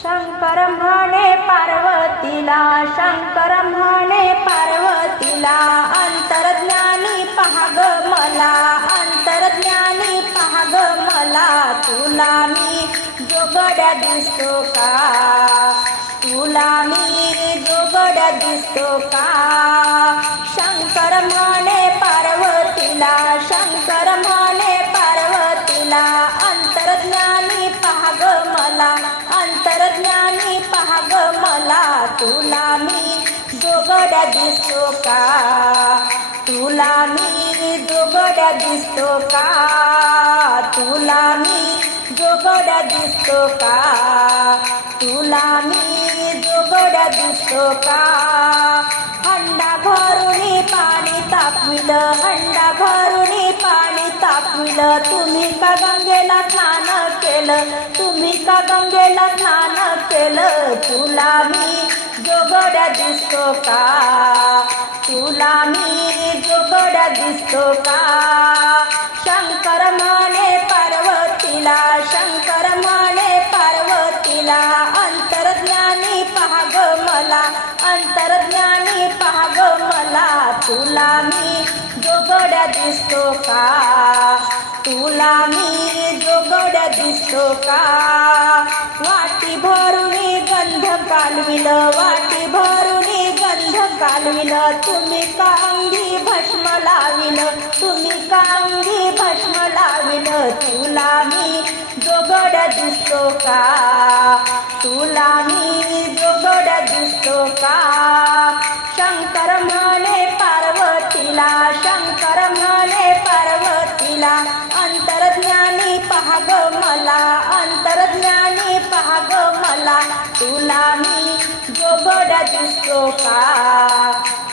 शंकर म्हणे पार्वतीला शंकर म्हणे पार्वतीला अंतरज्ञानी पहाग मला अंतरज्ञानी पहाग मला तुला मी जोगड्या दिसतो का? तुला मी जोगड्या दिसतो का? शंकर म्हणे तुला मी जोगड्या दिसतो का? तुला मी जोगड्या दिसतो का? तुला मी जोगड्या दिसतो का? तुला मी जोगड्या दिसतो का? हंडा भरून पाणी तापविलं हंडा भरून पाणी तापविलं. तुम्ही का गंगेला स्नान केलं? तुम्ही का गंगेला स्नान केलं? तुला मी जोगड्या दिसतो का? तुला मी जोगड्या दिसतो का? शंकर म्हणे पार्वतीला शंकर म्हणे पार्वतीला अंतरज्ञानी पहाग मला अंतरज्ञानी पहाग मला. तुला मी जोगड्या दिसतो का? तुला मी जोगड्या दिसतो का? वाटी भर कालविल वाटी भरून गंध कालविल. तुम्ही कांगी भस्म लाविल तुम्ही कांगी भस्म लाविल. तुला मी जोगड दिसतो का? तुला मी जोगड दिसतो का? शंकर म्हणे पार्वतीला शंकर म्हणे पार्वतीला. अंतरज्ञानी पाहग मला तुला मी जोगड्या दिसतो का?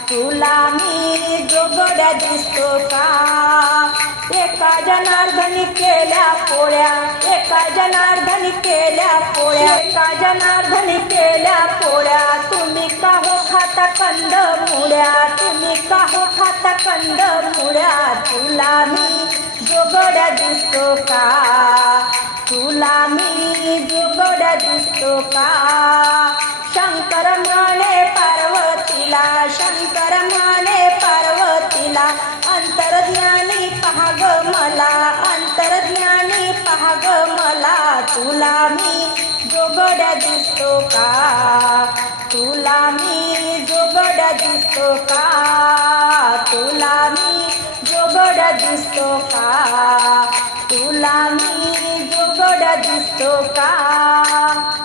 तुला मी जोगड्या दिसतो का? एका जनार्दनी केल्या पोळ्या एका जनार्दनी केल्या पोळ्या एका जनार्दनी केल्या पोळ्या. तुम्ही का हो खाता कंद मुळ्या? तुम्ही का हो खाता कंद मुळ्या? तुला मी जोगड्या दिसतो का? तुला मी जोगड्या दिसतो का? शंकर म्हणे पार्वतीला शंकर म्हणे पार्वतीला अंतरज्ञानी पहाग मला अंतरज्ञानी पहाग मला तुला मी जोगड्या दिसतो का? तुला मी जोगड्या दिसतो का? तुला मी जोगड्या दिसतो का? तुला मी जोगड्या दिसतो का?